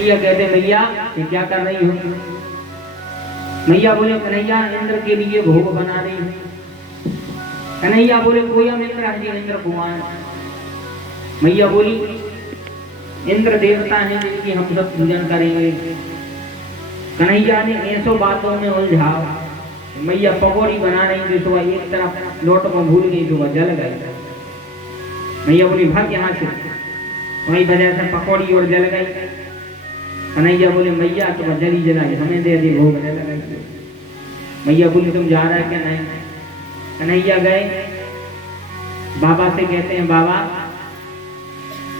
कन्हैया कहते मैया ये क्या कर रही हो? मैया बोले कन्हैया इंद्र के लिए भोग बना रही हूँ। कन्हैया बोले कोई हम इंद्र है, इंद्र भगवान। मैया बोली इंद्र देवता हैं जिनकी हम सब पूजन करेंगे। कन्हैया ने ऐसो बातों में उलझाओ, मैया पकौड़ी बना रही थी तो एक तरफ लोट में भूल गई तो वह जल गई। मैया बोली भाग यहाँ से, वही वजह से पकौड़ी और जल गई। कन्हैया बोले मैया तो वह जली जलाई हमें दे दी भोग जल गई। मैया बोली तुम जा रहा है क्या? नहीं। कन्हैया गए बाबा से कहते हैं बाबा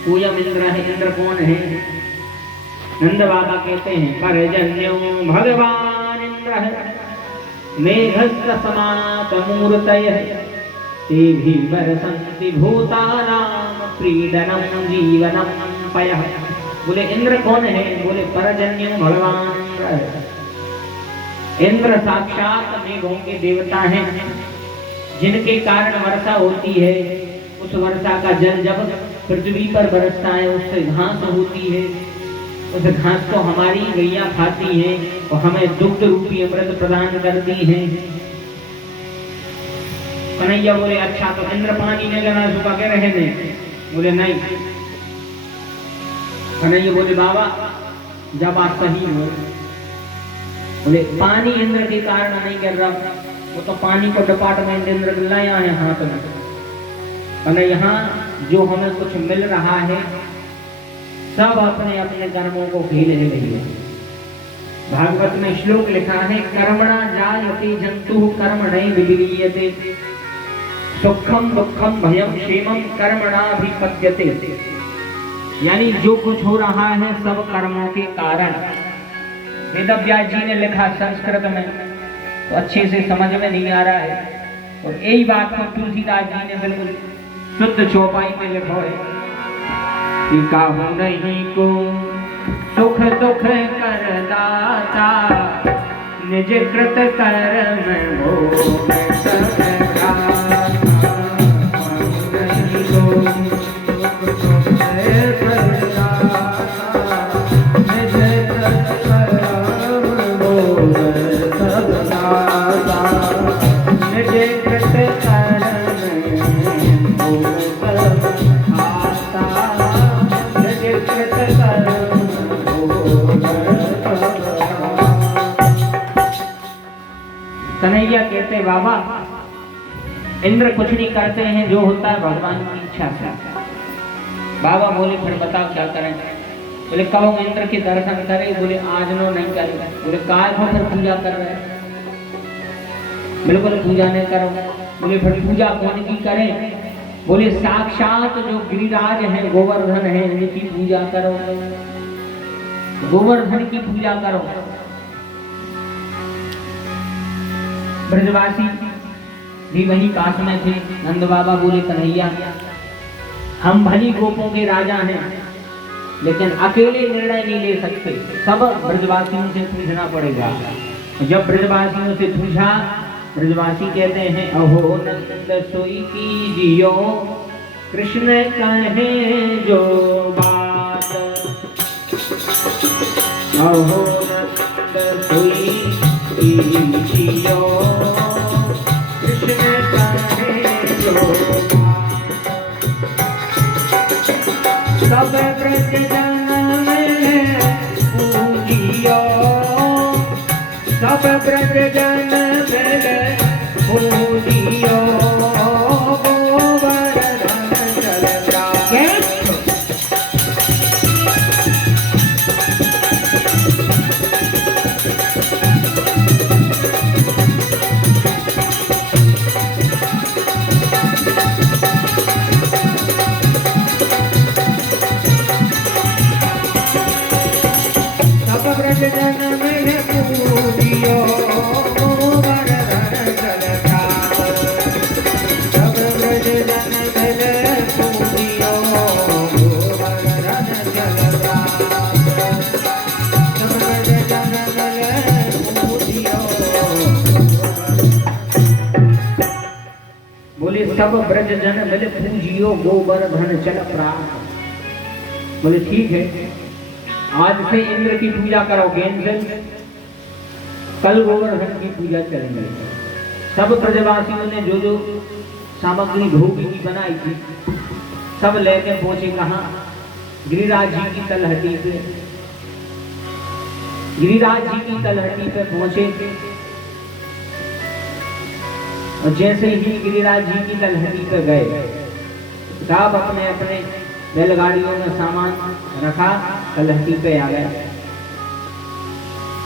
पूजा इंद्र है, इंद्र कौन है? नंद बाबा कहते हैं परजन्यो भगवान इंद्र है, मेघस्य समात मूर्तयः, तेभि वर्षन्ति भूतानां प्रीडनं जीवनं पयः। बोले इंद्र कौन है? बोले परजन्यो भगवान इंद्र है। इंद्र साक्षात मेघों के देवता हैं, जिनके कारण वर्षा होती है। उस वर्षा का जल जब पृथ्वी पर बरसता है उससे घास होती है, उस घास को हमारी गैया खाती है और हमें दुग्ध रूपी अमृत प्रदान करती है। कन्हैया बोले अच्छा तो इंद्र पानी में गना सुखा के रहने? बोले नहीं। कन्हैया बोले बाबा जब आप सही हो। बोले पानी इंद्र के कारण नहीं कर रहा, वो तो पानी को डिपार्टमेंट इंद्र लाया है हाथ में। और यहाँ जो हमें कुछ मिल रहा है सब अपने अपने कर्मों को खेल रही है। भागवत में श्लोक लिखा है कर्मणा जायते जंतु कर्मणे विलीयते, सुखम दुखम भयम क्षेमम कर्मणाभिपद्यते। यानी जो कुछ हो रहा है सब कर्मों के कारण। वेदव्यास जी ने लिखा संस्कृत में तो अच्छे से समझ में नहीं आ रहा है, और यही बात को तुलसीदास जी ने बिल्कुल शुद्ध चौपाई में लिखा है कि काहू नहीं को सुख दुख कर दाता, निज कृत कर्म भोग सब घाता। नहीं को सुख दुख कर दाता, निज कृत कर्म भोग सब घाता। निज कृत कन्हैया कहते बाबा इंद्र कुछ नहीं करते हैं, जो होता है भगवान की इच्छा से। बाबा बोले फिर बताओ क्या करें? बोले कब हम इंद्र के दर्शन करें? बोले आज नो नहीं करेंगे। बोले काहे को फिर पूजा कर रहे हैं? बिल्कुल पूजा नहीं करो। बोले फिर पूजा कौन की करें? बोले साक्षात जो गिरिराज है गोवर्धन है इनकी पूजा करो, गोवर्धन की पूजा करो। ब्रजवासी भी वही काश में थे। नंद बाबा बोले कन्हैया हम भली गोपों के राजा हैं, लेकिन अकेले निर्णय नहीं ले सकते, सब ब्रजवासियों से पूछना पड़ेगा। जब ब्रजवासियों से पूछा, ब्रजवासी कहते हैं अहो नंद सोई कीजियो, कृष्ण कहे जो बात। अहो नंद सोई कीजियो, कृष्ण कहे जो बात। सब ब्रज जन में पूजियो, सब ब्रज जन में पूजियो, गोवर्धन चलता। सब ब्रज जन में पूजियो, गोवर्धन चलता। सब ब्रज जन में पूजियो, गोवर्धन चलता। सब ब्रज जन में पूजियो। बोले सब ब्रज जन मिल पूजियो, गोवर्धन चल प्राण। बोले ठीक है, आज से इंद्र की पूजा करो कैंसिल, कल गोवर्धन की पूजा चलेंगे। सब ब्रजवासियों ने जो जो सामग्री भोग की बनाई थी सब लेके पहुंचे कहाँ, गिरिराज जी की तलहटी पे। गिरिराज जी की तलहटी पे पहुंचे और जैसे ही गिरिराज जी की तलहटी पे गए सब अपने अपने बैलगाड़ियों में सामान रखा, तलहटी पे आ गए।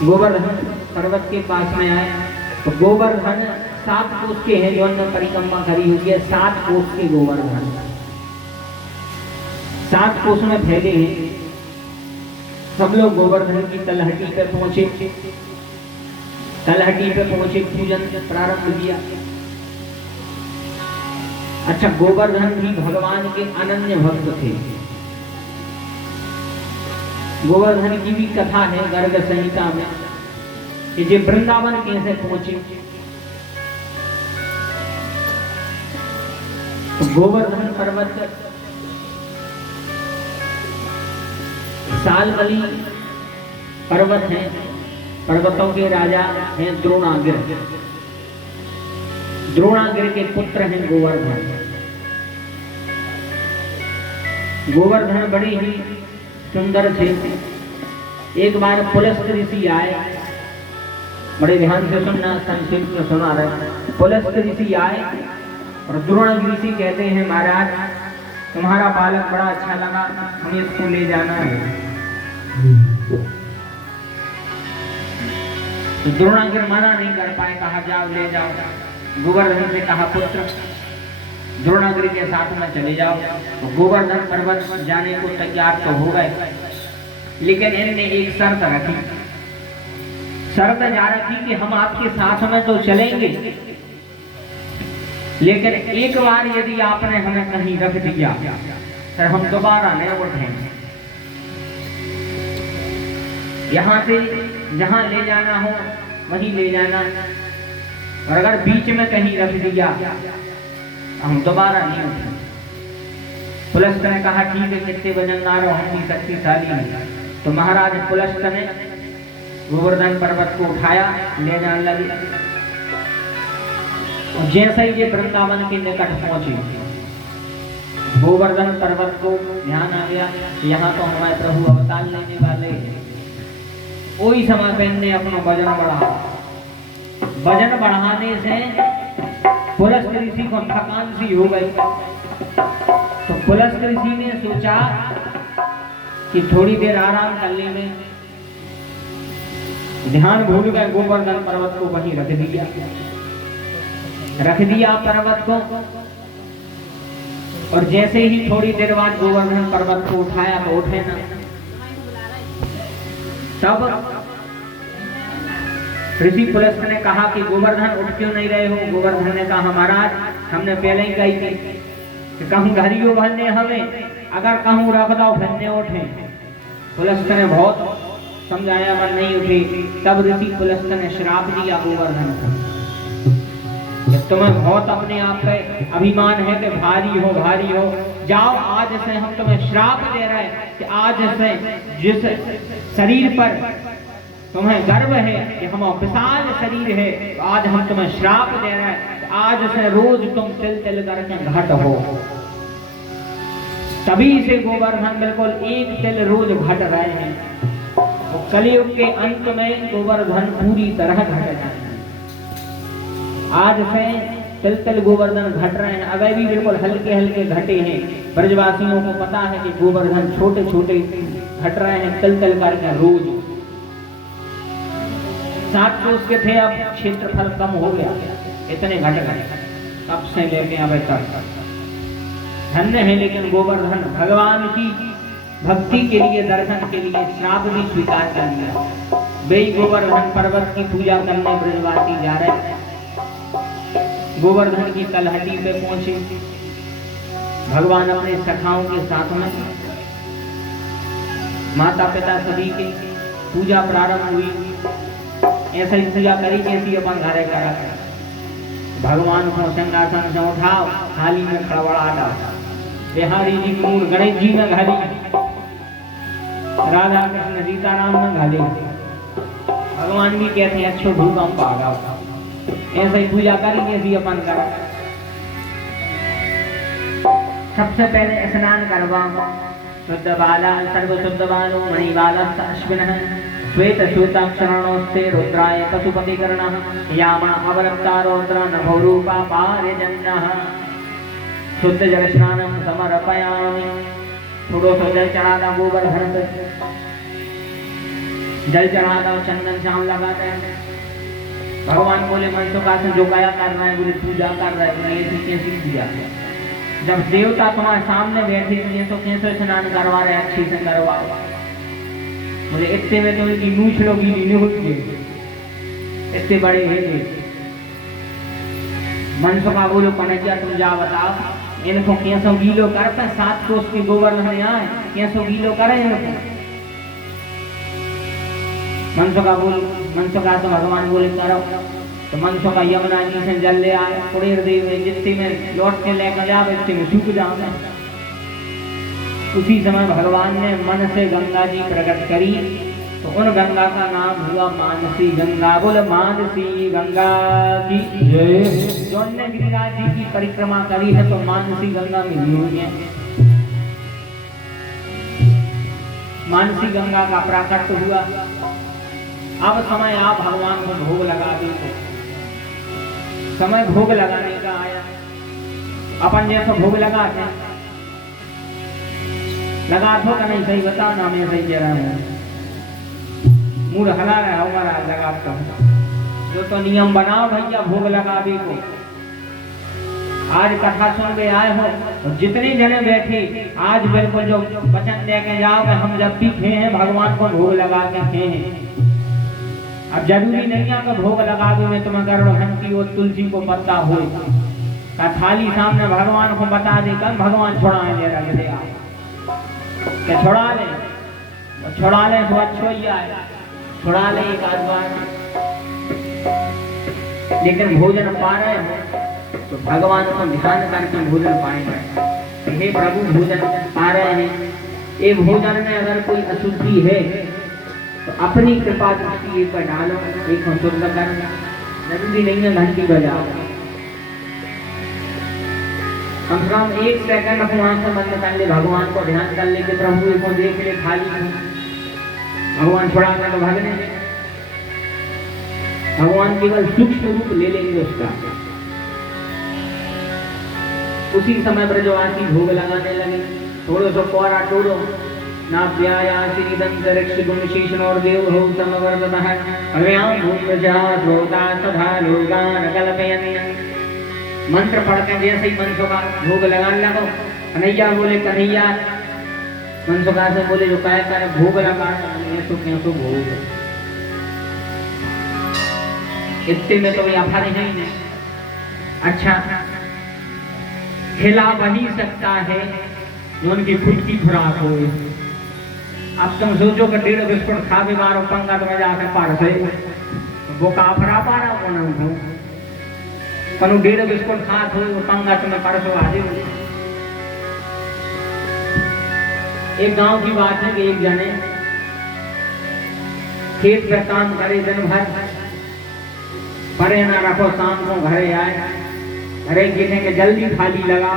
गोवर्धन पर्वत के पास में आए तो गोवर्धन 7 कोस के हैं, जो उन्होंने परिक्रमा करी हुई है 7 कोस के गोवर्धन 7 कोस में फैले हैं। सब लोग गोवर्धन की तलहटी पे पहुंचे, तलहटी पे पहुंचे, पूजन प्रारंभ किया। अच्छा, गोवर्धन भी भगवान के अनन्य भक्त थे। गोवर्धन की भी कथा है गर्ग संहिता में कि जे वृंदावन कैसे पहुंचे। तो गोवर्धन पर्वत सालबली पर्वत है, पर्वतों के राजा हैं द्रोणागिर। द्रोणागिर के पुत्र हैं गोवर्धन। गोवर्धन बड़े ही सुंदर थे। एक बार पुलस्त ऋषि आए, बड़े ध्यान से सुनना, संक्षेप में सुना रहे। पुलस्त ऋषि आए और द्रोणागिरि ऋषि कहते हैं महाराज तुम्हारा बालक बड़ा अच्छा लगा, हमें इसको ले जाना है। तो द्रोणागिर मना नहीं कर पाए, कहा जाओ ले जाओ। गोवर्धन से कहा पुत्र द्रोणागिरि के साथ में चले जाओ। तो गोवर्धन पर्वत जाने को तैयार तो हो गए, लेकिन इनने एक शर्त रखी। शर्त जा रखी कि हम आपके साथ में तो चलेंगे, लेकिन एक बार यदि आपने हमें कहीं रख दिया फिर हम दोबारा नहीं उठेंगे। यहाँ से जहाँ ले जाना हो वहीं ले जाना, और अगर बीच में कहीं रख दिया हम दोबारा नहीं उठेंगे। पुलस्त ने कहा ठीक है, कितने वजनदार हो, हम भी शक्तिशाली हैं। तो महाराज पुलस्त ने गोवर्धन पर्वत को उठाया, ले जाने लगे। और जैसे ही ये वृंदावन के निकट पहुंचे, गोवर्धन पर्वत को ध्यान आ गया, यहाँ तो हमारे प्रभु अवतार लेने वाले हैं। वही समय पे ने अपना वजन बढ़ा। वजन बढ़ाने से पुलस्त ऋषि को थकान सी हो गई। तो पुलस्त ऋषि ने सोचा कि थोड़ी देर आराम करने में ध्यान भूल गए, गोवर्धन पर्वत को वहीं रख दिया पर्वत को। और जैसे ही थोड़ी देर बाद गोवर्धन पर्वत को उठाया तो उठे ना। तब ऋषि पुलस्त ने कहा कि गोवर्धन उठ क्यों नहीं रहे हो। गोवर्धन ने कहा महाराज हमने पहले ही कही थी कि कहूँ घरियो भरने हमें, अगर कहूँ रख दो फिर नहीं उठे। पुलस्त ने बहुत समझाया पर नहीं उठे। तब ऋषि पुलस्त ने श्राप दिया गोवर्धन को, तुम्हें बहुत अपने आप पे अभिमान है कि भारी हो, जाओ आज से हम तुम्हें श्राप दे रहे हैं कि आज से जिस शरीर पर तुम्हें गर्व है कि हम विशाल शरीर है, तो आज हम तुम्हें श्राप दे रहे हैं, आज से रोज तुम तिल तिल करके घट हो। तभी से गोवर्धन बिल्कुल 1 तिल रोज घट रहे हैं। और कलयुग के अंत में गोवर्धन पूरी तरह घट जाए। आज से तिल तिल गोवर्धन घट रहे हैं, अभी भी बिल्कुल हल्के हल्के घटे हैं। ब्रजवासियों को पता है कि गोवर्धन छोटे छोटे घट रहे हैं, तिल तिल करके रोज। 60 कोस के थे, अब क्षेत्रफल कम हो गया, इतने घट गए अब से लेके अब तक। धन्य है लेकिन गोवर्धन भगवान की भक्ति के लिए, दर्शन के लिए श्राप भी स्वीकार कर लिया। वे गोवर्धन पर्वत की पूजा करने ब्रजवासी जा रहे हैं। गोवर्धन की तलहटी पे पहुंचे, भगवान अपने सखाओं के साथ में, माता पिता सभी की पूजा प्रारंभ हुई। ऐसा ही पूजा करी जैसी अपन घरे करा। भगवान को सिंहासन से उठाओ, थाली में खड़बड़ा डाल, बिहारी जी मूल गणेश जी में घड़ी राधा कृष्ण सीताराम में घाले भगवान भी कहते हैं अच्छो भूकंप आ गया, ऐसे ही पूजा करी जैसी अपन कर। सबसे पहले स्नान करवा, शुद्ध बाला सर्व शुद्ध बालो मणिबाला अश्विनः श्वेत सूताक्षरणोस्ते रुद्राय पशुपतिकर्णः यामा अवरक्तारो रुद्र नभो रूपा पारिजन्यः। शुद्ध जल स्नानं समर्पयामि। थोड़ो सो जल चढ़ा था, गोबर भर जल चढ़ा था, चंदन शाम लगाते हैं। भगवान बोले मनसुखा से जो गाया कर रहा है, बोले पूजा कर रहा है, बोले ऐसी कैसी पूजा। जब देवता तुम्हारे सामने बैठे हैं तो कैसे स्नान करवा रहे, अच्छी से करवाओ। मुझे इतने में तो इनकी मूछ लोगी नहीं होती है, इतने बड़े हैं। मनसुखा बोलो कन्हैया तुम जा बताओ इनको कैसो गीलो करते, 7 कोस के गोबर लहने आए, कैसो गीलो करे इनको। मनसुखा तो भगवान बोले करो। तो मनसुखा यमुना जी से जल ले आए, कुड़ेर देव में जितने में लौट के लेकर जाओ इतने में सूख जाओ। उसी समय भगवान ने मन से गंगा जी प्रकट करी, तो उन गंगा का नाम हुआ मानसी गंगा। बोले मानसी गंगा की जय। जो ने गिरिराज जी की परिक्रमा करी है तो मानसी गंगा मिली हुई है। मानसी गंगा का प्राकट्य हुआ। अब समय आप भगवान को भोग लगा दे, तो समय भोग लगाने का आया। अपन जैसा भोग लगाते हैं, लगा दो का नहीं, सही बताओ ना, मैं सही कह रहा हूँ। मूड हला रहा है हमारा, लगाता हूँ। जो तो नियम बनाओ भैया भोग लगा भी को। आज कथा सुन के आए हो तो जितने जने बैठे आज बिल्कुल जो वचन दे के जाओ कि हम जब भी खे हैं भगवान को भोग लगा के खे हैं। अब जरूरी नहीं है कि भोग लगा दो मैं तुम्हें करो घंटी और तुलसी को पत्ता हो का थाली सामने भगवान को बता दे कल भगवान छोड़ा ले रहा क्या छोड़ा ले तो अच्छो ही आए, छोड़ा ले एक आध बार। लेकिन भोजन पा रहे हो तो भगवान को ध्यान करके भोजन पाएंगे। हे प्रभु भोजन पा रहे हैं, ये भोजन में अगर कोई अशुद्धि है तो अपनी कृपा दृष्टि पर डालो, एक शुद्ध करना। जरूरी नहीं है घंटी बजाओ, कम से कम 1 सेकंड भगवान से बंद कर ले, भगवान को ध्यान कर ले कि प्रभु को देख ले, खाली भगवान छोड़ा तो भागने। भगवान केवल सूक्ष्म रूप ले लेंगे उसका। उसी समय ब्रजवासी भोग लगाने लगे। थोड़ो सो कोरा टोड़ो नाप्यायासी दंतरिक्ष गुणशीषण और देव हो समवर्ततः अव्याम भूमजा श्रोता तथा लोगान कल्पयन्। मंत्र पढ़ के जैसे ही मनसुखा भोग लगाने लगो, कन्हैया बोले कन्हैया। मनसुखा से बोले जो काय करे भोग लगा तो कैसो भोग। इतने में तो यहाँ फल है नहीं। अच्छा खिला वही सकता है जो उनकी खुद की खुराक हो। अब तुम सोचो कि 1.5 बिस्कुट खा के मारो पंगा तो मजा आके पार से वो काफरा पारा को ना हो कनु 1.5 बिस्कुट खा तो वो पंगा तुम्हें परसों आ जाए। एक गांव की बात है कि एक जने खेत पे काम करे दिन भर, परे ना रखो, शाम को घरे आए, घरे गिरने के जल्दी खाली लगा,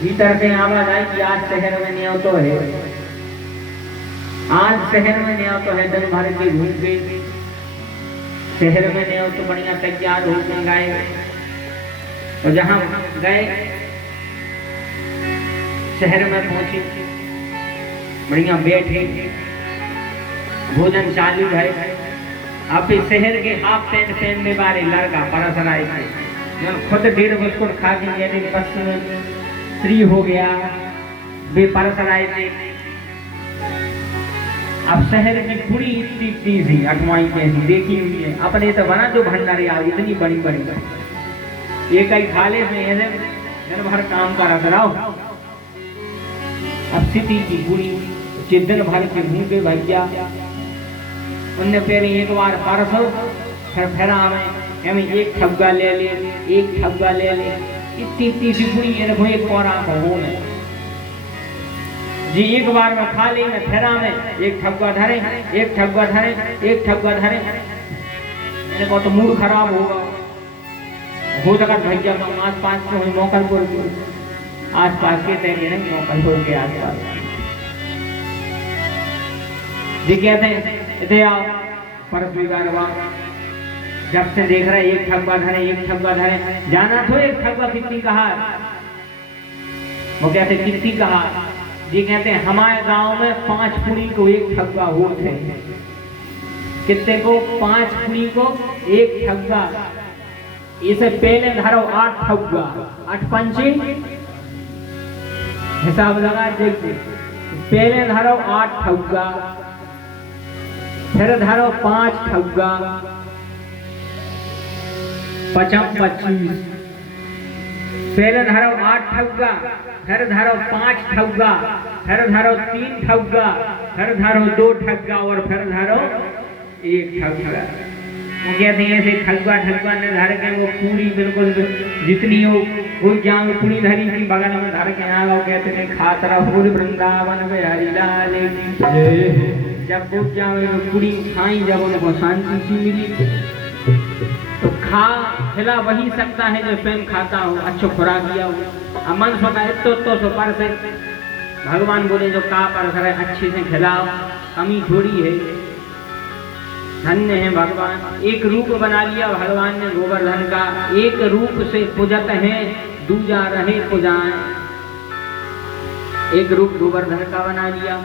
भीतर से आवाज आई कि आज शहर में न्याय तो है, आज शहर में न्याय तो है। दिन भर की घूम के शहर में न्याय तो बढ़िया तैयार होकर गए, और जहां गए शहर में पहुंचे, बढ़िया बैठे, भोजन चालू है। अब इस शहर के हाफ पैंट पहनने वाले लड़का परस राय थे, खुद 1.5 बिस्कुट खा के यदि बस फ्री हो गया, वे परस राय थे। अब शहर की पूरी इतनी थी अठवाई कैसी देखी हुई है, अपने तो बना जो भंडारी आ इतनी बड़ी बड़ी एक ही थाले में दिन भर काम करा कराओ। अब स्थिति की पूरी दिन भर के भूखे भैया उनने पहले एक बार परसो फिर हमें एक ठग्गा ले ले, एक ठग्गा ले ले, इतनी सी पूरी एक कोरा हो में जी एक बार में खा ले में फेरा में एक ठगुआ धरे, एक ठगुआ धरे, एक ठगुआ धरे। मैंने कहा तो मूड खराब होगा, हो सका भैया तो आस पास के हुई मोकलपुर के आस पास के तेरे नहीं, मोकलपुर के आस पास जी कहते हैं इधर आओ परस बिगाड़वा। जब से देख रहे एक ठगुआ धरे, एक ठगुआ धरे, जाना तो एक ठगुआ कितनी कहा, वो कहते कितनी कहा जी कहते हैं हमारे गांव में 5 पुड़ी को एक ठगुआ होते हैं। कितने को? 5 पुड़ी को एक ठगुआ। इसे पहले धरो 8 ठगुआ, 8 पंची हिसाब लगा देखते। पहले धरो 8 ठगुआ, फिर धरो 5 ठगुआ, 25 25। पहले धरो 8 ठगुआ, फिर धरो 5 ठगुआ, फिर धरो 3 ठगुआ, फिर धरो 2 ठगुआ और फिर धरो 1 ठगुआ। वो कहते हैं ऐसे ठगुआ ठगुआ ने धर के वो पूरी बिल्कुल जितनी हो जाओ पूरी धरी की बगल में धर के आ गए। कहते हैं खातरा फूल वृंदावन में हरिलाल की। जब वो जाओ पूरी खाई, जब उनको शांति सी मिली तो खा खिला वही सकता है जो स्वयं खाता हो, अच्छो खुराक दिया हो। मन सोचा तो सो पर से भगवान बोले जो का पर है अच्छे से खिलाओ, कमी थोड़ी है। धन्य है भगवान, एक रूप बना लिया भगवान ने गोवर्धन का, एक रूप से पूजत है दूजा रहे पूजाएं। एक रूप गोवर्धन का बना लिया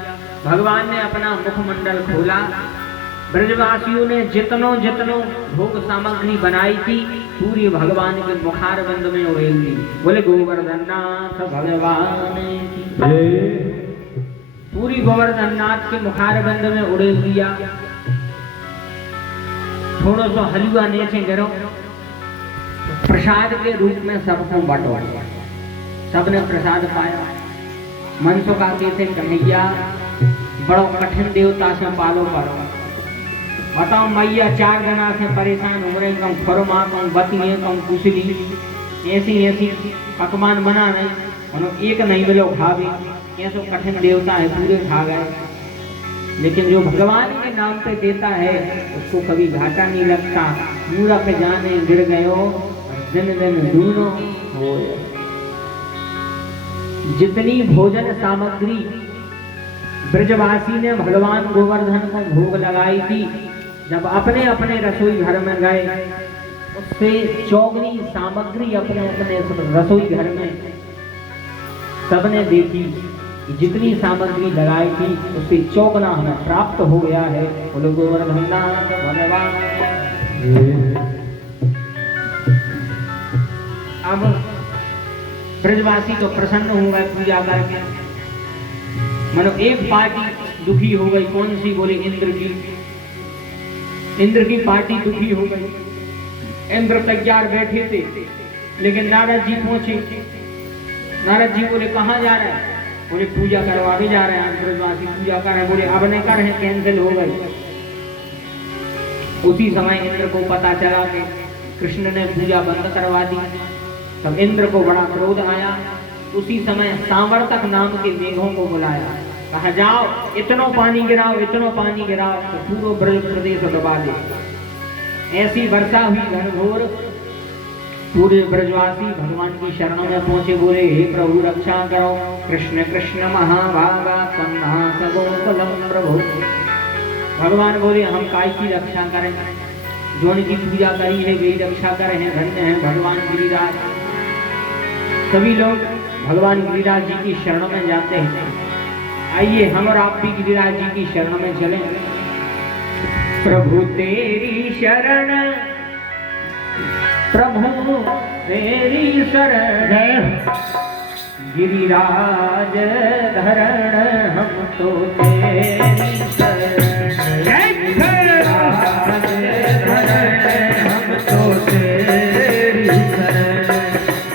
भगवान ने, अपना मुखमंडल खोला। ब्रजवासियों ने जितनो जितनो भोग सामग्री बनाई थी पूरी भगवान के मुखार बंद में उड़ेल दी। बोले गोवर्धन नाथ भगवान की। पूरी गोवर्धन नाथ के मुखार बंद में उड़ेल दिया। थोड़ा सा हलवा नीचे गिरो, प्रसाद के रूप में सबको बटो। सबने प्रसाद पाया। मनसो का कहते कन्हैया बड़ो कठिन देवता से पालो पड़ो। बताओ मैया 4 जना से परेशान हो रहे, कम फरमा कम बतिए कम कुशली, ऐसी ऐसी पकवान बना रहे, उन्होंने एक नहीं मिलो खावे। ऐसो कठिन देवता है, पूरे खा गए। लेकिन जो भगवान के नाम पे देता है उसको कभी घाटा नहीं लगता। मूर्ख जाने गिर गयो दिन दिन दूनो हो। जितनी भोजन सामग्री ब्रजवासी ने भगवान गोवर्धन को भोग लगाई थी, जब अपने अपने रसोई घर में गए उससे चौगनी सामग्री अपने अपने रसोई घर में सबने देखी। जितनी सामग्री लगाई थी उससे चौगना हमें प्राप्त हो गया है। बोलो गोवर्धन नाथ भगवान। अब ब्रजवासी तो प्रसन्न हो गए पूजा करके। मानो एक पार्टी दुखी हो गई, कौन सी? बोले इंद्र की। इंद्र की पार्टी दुखी हो गई। इंद्र तैयार बैठे थे, लेकिन नारद जी पहुंचे। नारद जी बोले कहाँ जा रहे हैं? बोले पूजा करवा भी जा रहे हैं। ब्रजवासी पूजा कर रहे। बोले अब नहीं कर रहे, कैंसिल हो गई। उसी समय इंद्र को पता चला कि कृष्ण ने पूजा बंद करवा दी। तब इंद्र को बड़ा क्रोध आया। उसी समय सांवर्तक नाम के मेघों को बुलाया, कहा जाओ इतनो पानी गिराओ, इतनो पानी गिराओ तो पूरा ब्रज प्रदेश डुबा दे। ऐसी वर्षा हुई घनघोर। पूरे ब्रजवासी भगवान की शरणों में पहुंचे। बोले हे प्रभु रक्षा करो। कृष्ण कृष्ण महाभागा सन्नाथ गोकुलम प्रभु। भगवान बोले हम काय की रक्षा करें? जो उनकी पूजा करी है वही रक्षा करें। धन्य है भगवान गिरिराज। सभी लोग भगवान गिरिराज जी की शरण में जाते हैं। आइए हम और आप भी गिरिराज जी की शरण में चलें। प्रभु तेरी शरण, प्रभु तेरी शरण, गिरिराज धरण हम तो तेरी शरण। गिरिराज धरण हम तो तेरी शरण।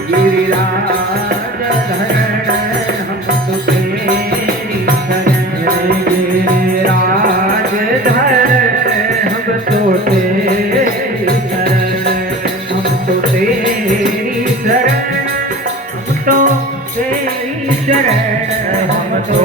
गिरिराज धरण हम तो तेरी शरण। गिरिराज धरण हम तो तेरी शरण। हम तो तेरी शरण, हम तो तेरी शरण, हम तो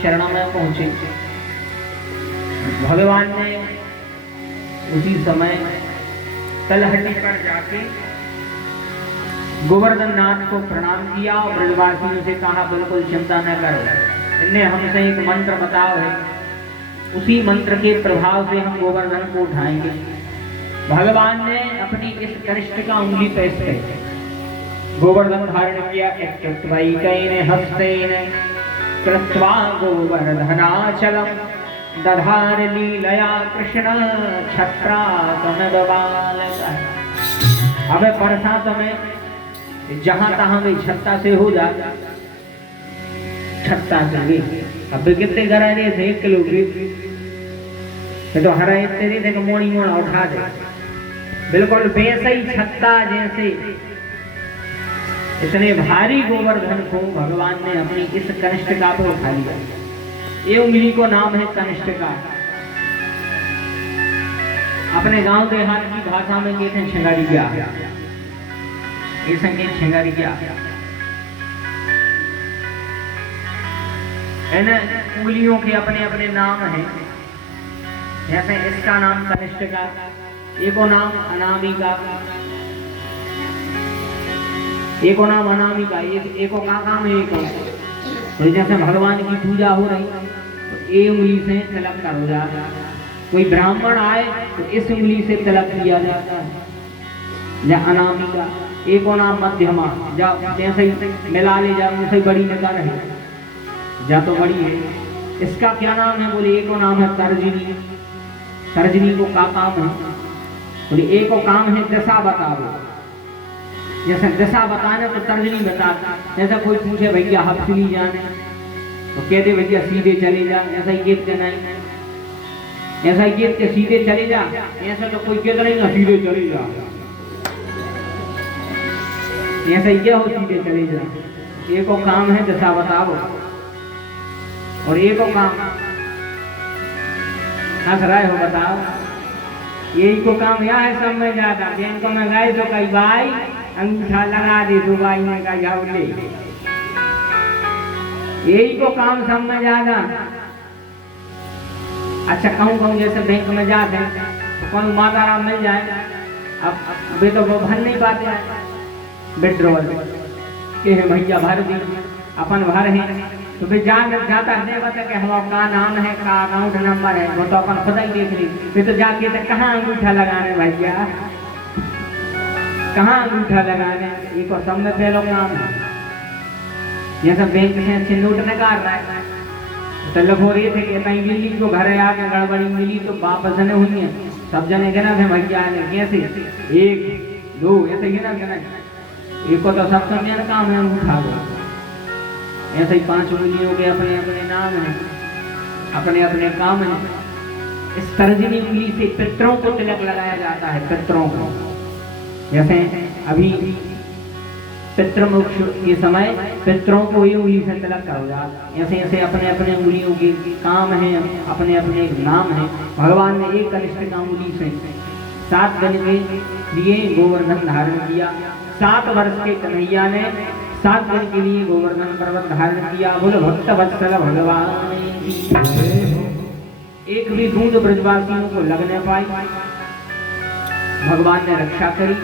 चरणों में पहुंचे। भगवान ने उसी समय तलहटी पर जाके गोवर्धन नाथ को प्रणाम किया और ब्रजवासियों से कहा बिल्कुल चिंता न करो, इनने हमसे एक मंत्र बताओ है, उसी मंत्र के प्रभाव से हम गोवर्धन को उठाएंगे। भगवान ने अपनी इस कनिष्ठ का उंगली पे गोवर्धन धारण किया। हस्तेन कृत्वा गोवर्धनाचलम दधार लीलया कृष्ण छत्रासनबालक। अब बरसात में जहां तहां भी छत्ता से हो जा, छत्ता से अब कितने गराने से 1 किलो की तो हरा इतने देख मोड़ी मोड़ा उठा दे, बिल्कुल वैसे ही छत्ता जैसे इतने भारी गोवर्धन को भगवान ने अपनी इस कनिष्ठिका पर उठा लिया। ये उंगली को नाम है कनिष्ठिका। अपने गांव देहात की भाषा में कहते हैं छिंगारिया। ये संकेत छिंगारिया। इन उंगलियों के अपने अपने नाम हैं। जैसे इसका नाम कनिष्ठिका, एको नाम अनामिका, एको नाम अनामिका, एको का काम है एक। तो जैसे भगवान की पूजा हो रही तो ये उंगली से तिलक कर हो जाता। कोई ब्राह्मण आए तो इस उंगली से तिलक किया जाता है। या अनामिका, एको नाम मध्यमा, जा जैसे ही मिला ले जा उनसे बड़ी नजर है, जा तो बड़ी है। इसका क्या नाम है? बोले एको नाम है तर्जनी। तर्जनी को का काम है? बोले एको काम है दशा बताओ। जैसे दशा बताना तो तर्जनी बताता। जैसा कोई पूछे भैया हफ्सली जाने तो कहते भैया सीधे चले जा, ऐसा ही गीत के नहीं, ऐसा ही गीत के सीधे चले जा, ऐसा तो कोई कहता नहीं ना सीधे चले जा, ऐसा ही क्या हो सीधे चले जा। एको काम है दशा बताओ और एको काम हंस रहे हो बताओ। यही को काम यहाँ है सब में जाता। बैंक में गए तो कई भाई अंगूठा लगा दे तो भाई ने कहा जाओ ले। यही को काम सब में ज्यादा। अच्छा कहूँ जैसे बैंक में जाते हैं तो कौन माता राम मिल जाए, अब वे तो वो भर नहीं पाते विड्रॉल के है भैया भर दी अपन भर है तो वे जाता है बता के हमारा नाम है का अकाउंट नंबर है, वो तो अपन खुद ही देख ली। फिर तो जाके तो कहाँ अंगूठा लगाने भैया, कहाँ अंगूठा लगाने, ये को सब में पहले काम है। जैसा बैंक से अच्छे नोट निकाल रहा है तो लगो रहे थे कि नहीं मिली तो घर आके गड़बड़ी मिली तो वापस न हुई है। सब जने गिना थे भैया ने कैसे 1 2 ऐसे गिना गिना, एक को तो सब समझने काम है अंगूठा को। ऐसे ही 5 उंगलियों के अपने अपने नाम हैं, अपने अपने काम हैं। इस तर्जनी उंगली से पितरों को तिलक लगाया जाता है, पितरों को। जैसे अभी पितृमोक्ष के समय पितरों को ये उंगली से तिलक करो जाता। ऐसे ऐसे अपने अपने उंगलियों के काम हैं, अपने अपने नाम हैं। भगवान ने एक कनिष्ठ उंगली से 7 दिन के लिए गोवर्धन धारण किया। 7 वर्ष के कन्हैया ने 7 दिन के लिए गोवर्धन पर्वत धारण किया। बोलो भक्त वत्सल भगवान की। एक भी बूंद ब्रजवासियों को लग न पाई। भगवान ने रक्षा करी।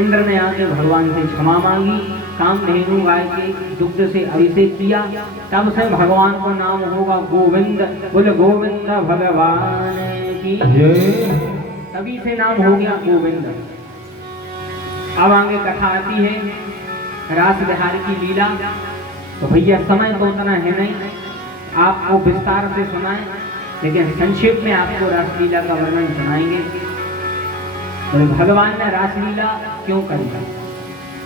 इंद्र ने आके भगवान से क्षमा मांगी, कामधेनु गाय के दुग्ध से अभिषेक किया। तब से भगवान को नाम होगा गोविंद। बोले गोविंद भगवान की। तभी से नाम हो गया गोविंद। अब आगे कथा आती है रास बिहार की लीला। तो भैया समय तो उतना है नहीं, आपको विस्तार से सुनाएं, लेकिन संक्षेप में आपको रासलीला का वर्णन सुनाएंगे। तो भगवान ने रासलीला क्यों करी?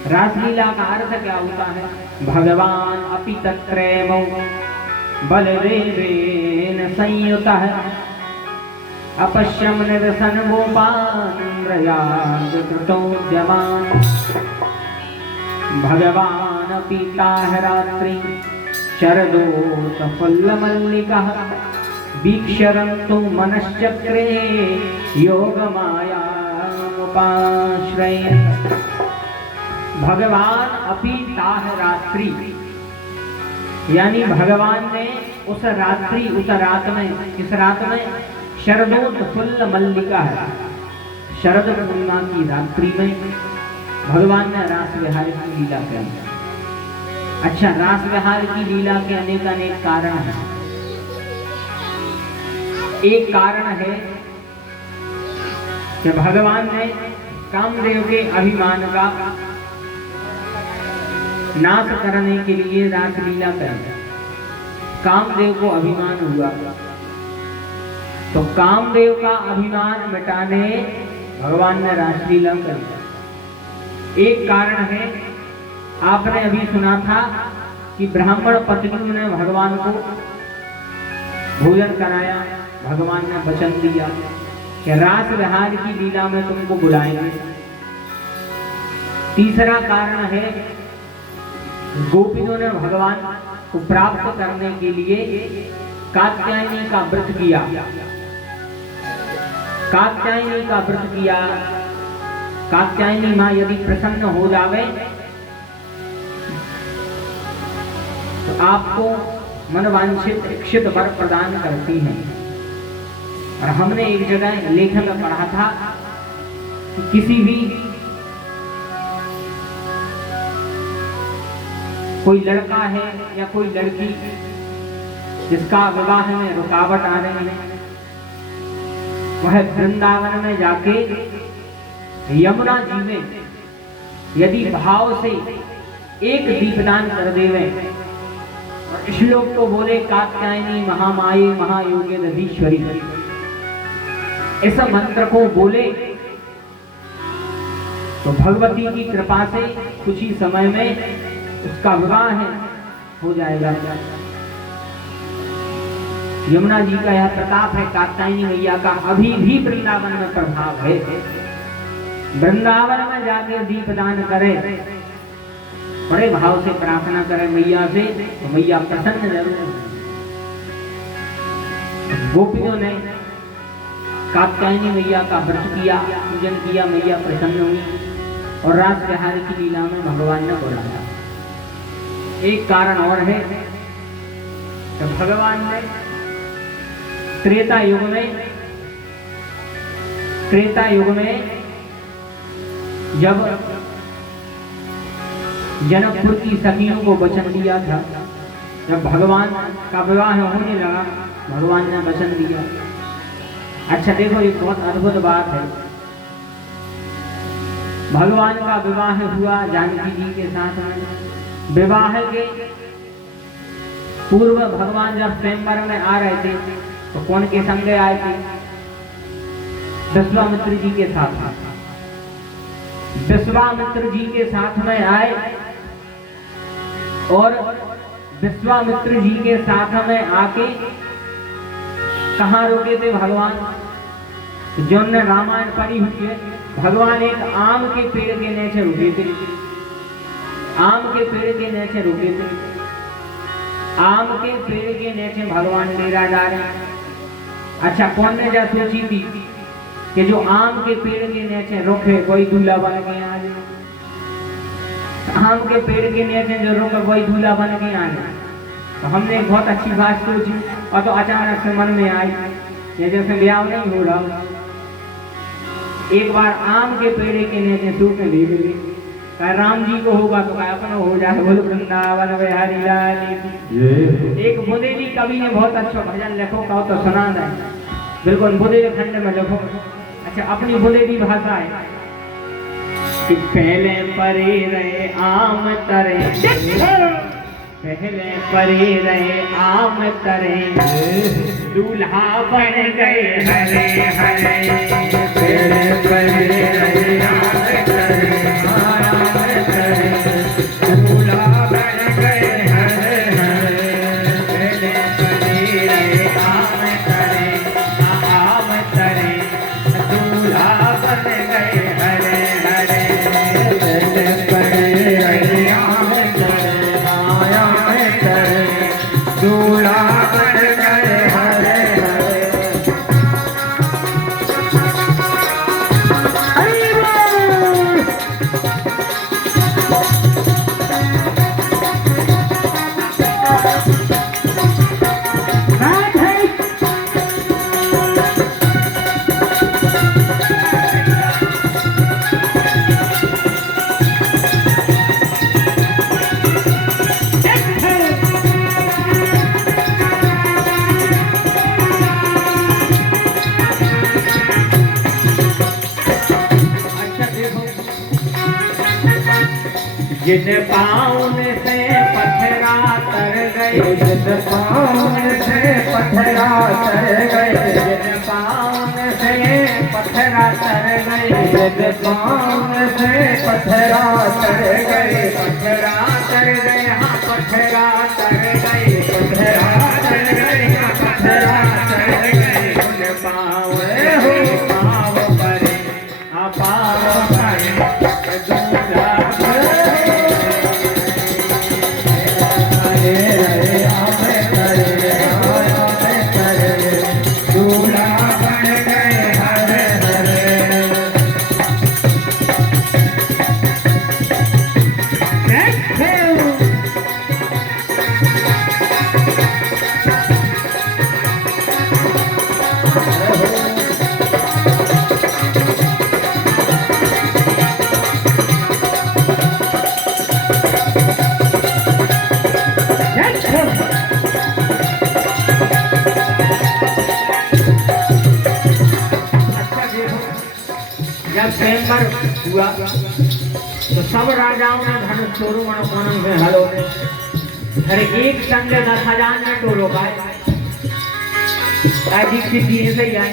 रासलीला का अर्थ क्या होता है? भगवान अपि तत्रैवौ बलदेवेन संयुतः अपश्यम निरसन गोपान्द्रयाग कृतोद्यमान। भगवान पीताः रात्रि शरदोत्फुल्लमल्लिकः वीक्षरन्तु मनश्चक्रे योगमायामुपाश्रयन्। भगवान अपीताः रात्रि, यानी भगवान ने उस रात्रि, उस रात में, किस रात में? शरदोत्फुल्ल मल्लिका है, शरद पूर्णिमा की रात्रि में भगवान ने रास विहार की लीला की। अच्छा, रास विहार की लीला के अनेक अनेक कारण हैं। एक कारण है कि भगवान ने कामदेव के अभिमान का नाश करने के लिए रास लीला कर। कामदेव को अभिमान हुआ, तो कामदेव का अभिमान मिटाने भगवान ने रासलीला करी। एक कारण है, आपने अभी सुना था कि ब्राह्मण पत्नियों ने भगवान को भोजन कराया, भगवान ने वचन दिया कि रास विहार की लीला में तुमको बुलाएंगे। तीसरा कारण है, गोपियों ने भगवान को प्राप्त करने के लिए कात्यायनी का व्रत किया। कात्यायनी का व्रत किया। कात्यायनी माँ यदि प्रसन्न हो जावे तो आपको मनवांछित इच्छित वर प्रदान करती हैं। और हमने एक जगह लेखन में पढ़ा था कि किसी भी कोई लड़का है या कोई लड़की जिसका विवाह में रुकावट आ रही है, वह वृंदावन में जाके यमुना जी में यदि भाव से एक दीपदान कर देवे और श्लोक को बोले कात्यायनी महामाई महायोगे नदीश्वरी, इस मंत्र को बोले तो भगवती की कृपा से कुछ ही समय में उसका विवाह हो जाएगा। यमुना जी का यह प्रताप है, कात्यायनी मैया का अभी भी वृंदावन में प्रभाव है। वृंदावन में जाके दीपदान करे, बड़े भाव से प्रार्थना करे मैया से, तो मैया प्रसन्न जरूर। गोपियों ने कात्यायनी मैया का व्रत किया, पूजन किया, मैया प्रसन्न हुई और रास विहार की लीला में भगवान ने बुलाया। एक कारण और है कि भगवान ने त्रेता युग में जब जनकपुर की सखियों को वचन दिया था, जब भगवान का विवाह होने लगा, भगवान ने वचन दिया। अच्छा देखो, एक बहुत अद्भुत बात है। भगवान का विवाह हुआ जानकी जी के साथ में। विवाह के पूर्व भगवान जब स्वयंवर में आ रहे थे तो कौन के संग आए थे? विश्वामित्र जी के साथ। विश्वामित्र जी के साथ में आए और विश्वामित्र जी के साथ में आके कहाँ रुके थे भगवान? जो ने रामायण पढ़ी हुई है, भगवान एक आम के पेड़ के नीचे रुके थे। आम के पेड़ के नीचे रुके थे। आम के पेड़ के नीचे भगवान डेरा डाले। अच्छा, कौन ने जा सोची थी कि जो आम के पेड़ के नीचे रुके कोई दूल्हा बन के आ जाए? आम के पेड़ के नीचे जो रुके कोई दूल्हा बन के आ जाए। तो हमने बहुत अच्छी बात सोची और तो अचानक से मन में आई, ये जैसे ब्याह नहीं हो रहा, एक बार आम के पेड़ के नीचे सूखे दे देंगे, राम जी को होगा तो अपना हो जाए। बोलो वृंदावन बिहारी लाल की। एक बुंदेली कवि ने बहुत अच्छा भजन लिखो, कहो तो सुना दे। बिल्कुल बुंदेली खंड में लिखो। अच्छा, अपनी बुंदेली भाषा है। कि पहले परे रहे आम तरे, पहले परे रहे आम तरे, दूल्हा बन गए हरे हरे। पहले परे रहे आम तरे, दूल्हा बन गए हरे हरे। पहले परे रहे आम तरे, आम तरे, दूल्हा बन गए हरे हरे। पहले परे रहे आम तरे, आम तरे, दूल्हा बन गए हरे हरे। जिन पाँव से पत्थरा तर गए, जिन पाँव से पत्थरा तर गए, जिन पाँव से पत्थरा तर गए, जिन पाँव से पत्थरा तर गए, पत्थरा तर गए, हाँ पत्थरा तर गए, पत्थरा तर गए, हाँ पत्थरा तर गए। उन पाँव हो पाँव परे, हाँ पाँव परे, दूल्हा जब स्वयंवर हुआ तो सब राजाओं ने धनुष तोड़ू मन में हलो हर एक संग 10,000 ने टोलो पाए सिद्धि से ही आए।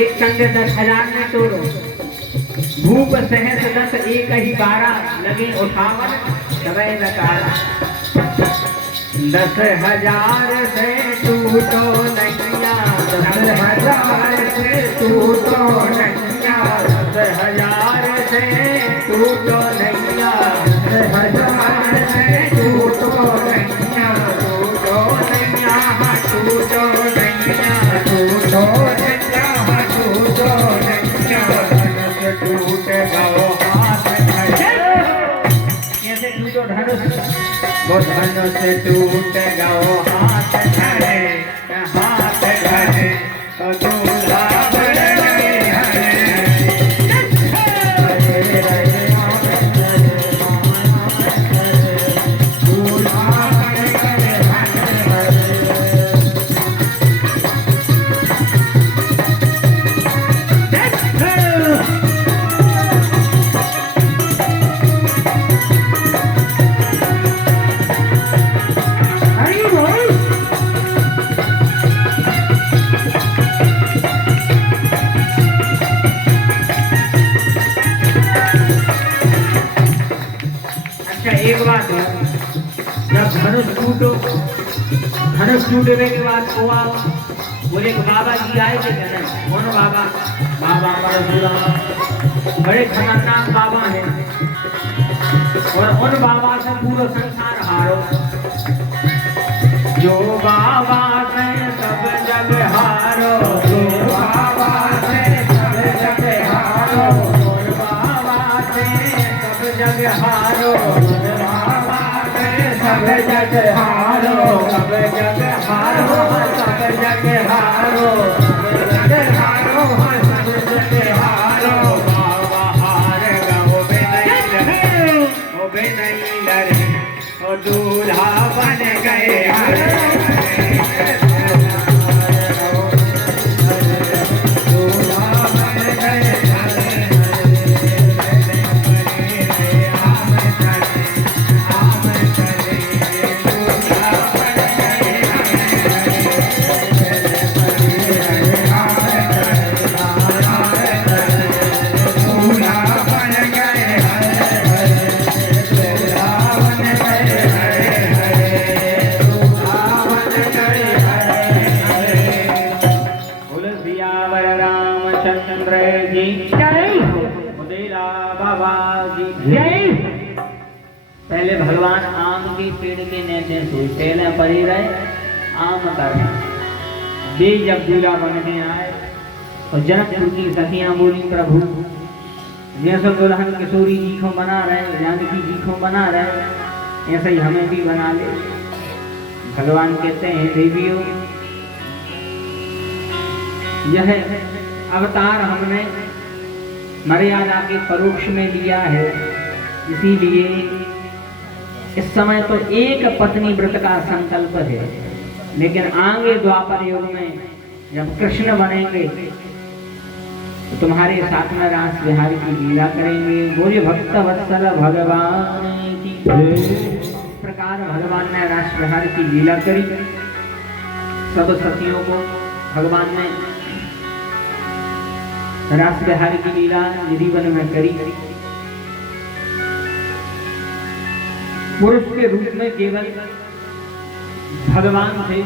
एक संग 10,000 ने टोलो भूप सहस 10 एक ही 12 लगे उठावन सबे नकारा। 10,000 से टूटो नैया, 10,000 से टूटो नैया, 10,000 से टूटो नैया, 10,000 से टूटो नैया, टूटो नैया, टूटो नैया, टूटो नैया, टूटो नैया। धनुष टूट गयो हाथ धरे, कैसे टूटो धनुष, वो धनुष टूट गयो हाथ धरे, हाथ धरे तो दूल्हा बन गए हरे हरे। दूल्हा बन गए हरे एक बात है, जब धनुष टूटने के बाद हुआ बोले बाबा जी आए थे कहना कौन बाबा, बाबा परशुराम बड़े खतरनाक बाबा हैं और उन बाबा से पूरा संसार हारो। जो बाबा से सब जग हारो, जो बाबा से सब जग हारो, बाबा से सब जग हारो, सब जग हारो, सब जग हारो, सब जग हारो, सब जग हारो, सब जग हारो। बाबा हार गो बे नहीं डरे, ओ दूल्हा बन गए हरे दूल्हा बन गए हरे जय। पहले भगवान आम के पेड़ के नीचे सोए, पहले पड़े रहे आम कर वे जब दूल्हा बनने आए और जनकपुर की सखियां बोली प्रभु जैसे दुल्हन किशोरी जी को बना रहे, जानकी जी को बना रहे, ऐसे ही हमें भी बना ले। भगवान कहते हैं देवियों यह अवतार हमने मर्यादा के परोक्ष में लिया है, इसीलिए इस समय तो एक पत्नी व्रत का संकल्प है, लेकिन आगे द्वापर युग में जब कृष्ण बनेंगे तो तुम्हारे साथ में रास विहार की लीला करेंगे। बोले भक्त वत्सल भगवान की। इस प्रकार भगवान ने रास विहार की लीला करी, सब सखियों को भगवान ने रास विहार की लीला निधिवन में करी। पुरुष के रूप में केवल भगवान थे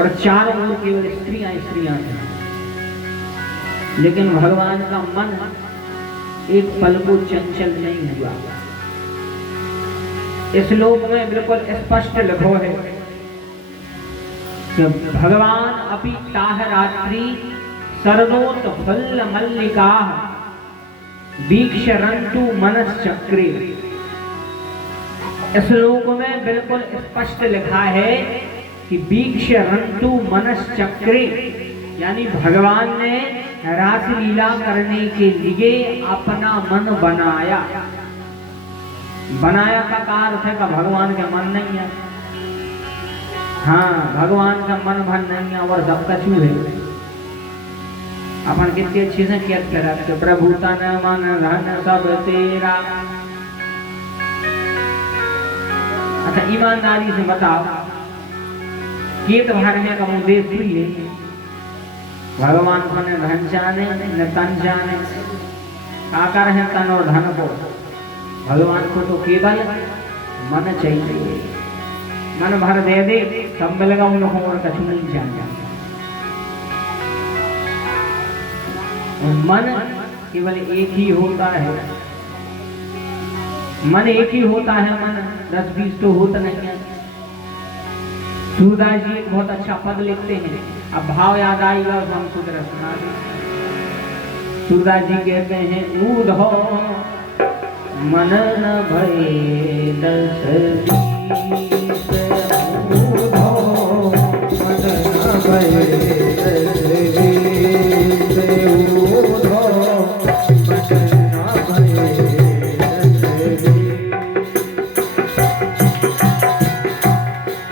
और चारों ओर केवल स्त्रियां थी, लेकिन भगवान का मन एक पल को चंचल नहीं हुआ। इस श्लोक में बिल्कुल स्पष्ट लिखो है कि भगवान अपि ताह रात्रि शरदोत फल मल्लिका वीक्षरन्तु मनश्चक्रे। इस श्लोक में बिल्कुल स्पष्ट लिखा है कि वीक्षरन्तु मनश्चक्रे, यानी भगवान ने रासलीला करने के लिए अपना मन बनाया। बनाया का अर्थ है कि भगवान का मन नहीं है। हाँ, भगवान का मन भन नहीं है और सब कछु है। अपन कितने अच्छे से क्या करा कि प्रभु तन मन धन सब तेरा। अच्छा ईमानदारी से बताओ, केत भरने का उद्देश्य ही है भगवान को न धन जाने न तन जाने, आकर है तन और धन को। भगवान को तो केवल मन चाहिए, मन भर दे दे सब मिलेगा उन लोगों और कछु नहीं जाना। मन केवल एक ही होता है, मन एक ही होता है, मन 10-20 तो होता नहीं है। सूरदास जी एक बहुत अच्छा पद लिखते हैं, अब भाव याद आएगा तो हम खुद रचना। सूरदास जी कहते हैं ऊधो मन न भय 10-20, ऊधो मन न भय 10-20, ऊधो मन न भय 10-20।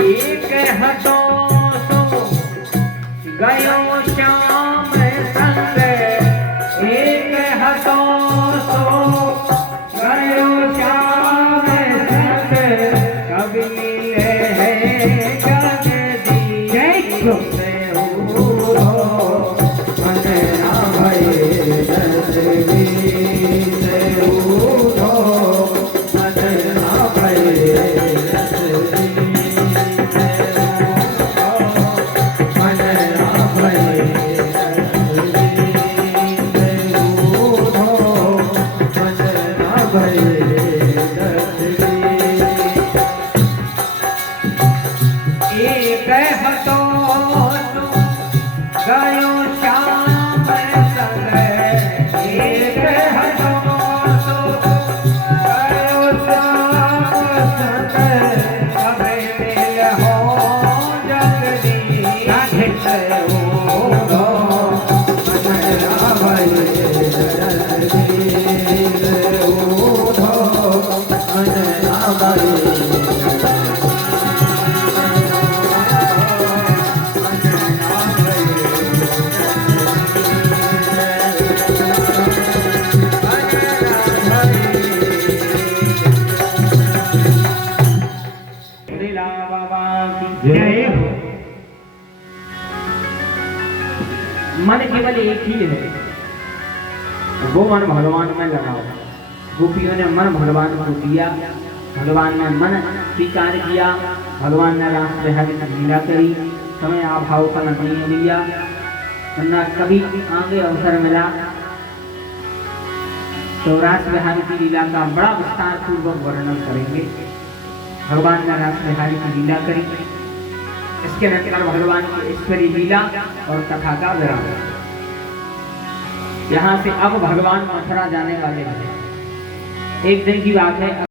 एक हटो गयो श्याम संग, एक हटो सो गयो श्याम संग, कभी है जगदीश ऊधो मन न भय 10-20, ऊधो मन न भय 10-20। मन केवल एक ही है, वो मन भगवान में लगाओ। गोपियों ने मन भगवान को दिया, भगवान ने मन स्वीकार किया, भगवान ने रास विहार की लीला करी, समय अभाव का नहीं लिया, वरना कभी आगे अवसर मिला तो रास बिहारी की लीला का बड़ा विस्तार पूर्वक वर्णन करेंगे। भगवान ने रास बिहारी की लीला करी, इसके नंतर भगवान की ईश्वरी लीला और कथा का विराम। यहाँ से अब भगवान मथुरा जाने वाले हैं। एक दिन की बात है।